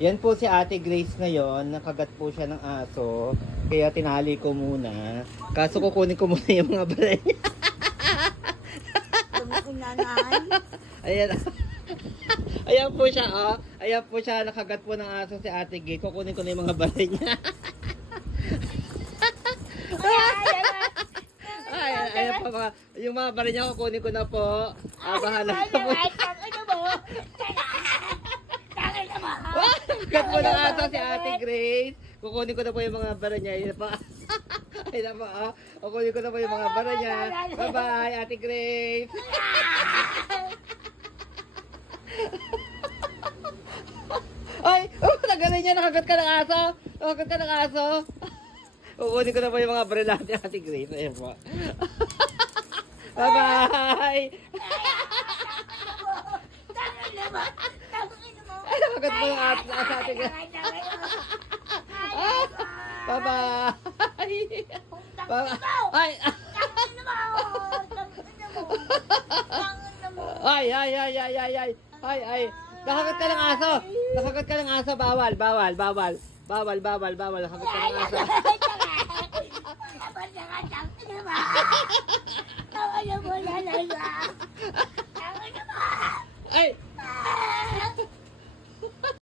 Yan po si Ate Grace ngayon. Nakagat po siya ng aso. Kaya tinali ko muna. Kaso kukunin ko muna yung mga balay niya. Ayan. Ayan po siya, oh. Ayan po siya. Nakagat po ng aso si Ate Grace. Kukunin ko na yung mga balay niya. Ayan po mga. Yung mga balay niya kukunin ko na po. Bahala na po. Kat mo ng aso si Ate Grace. Kukunin ko na po yung mga bara niya. Ayun pa. Ayun pa, oh. Kukunin ko na po yung mga bara niya. Bye-bye, Ate Grace. Ay, nagaling niya. Nakagat ka ng aso. Nakagat ka ng aso. Kukunin ko na po yung mga bara natin, Ate Grace. Ayun po. Bye-bye. Ay, nakagat mo yung aso, Ate Grace. Bye-bye. Ay. Ay. Nakagat ka ng aso. Nakagat ka ng aso. Bawal. Nakagat ka ng aso.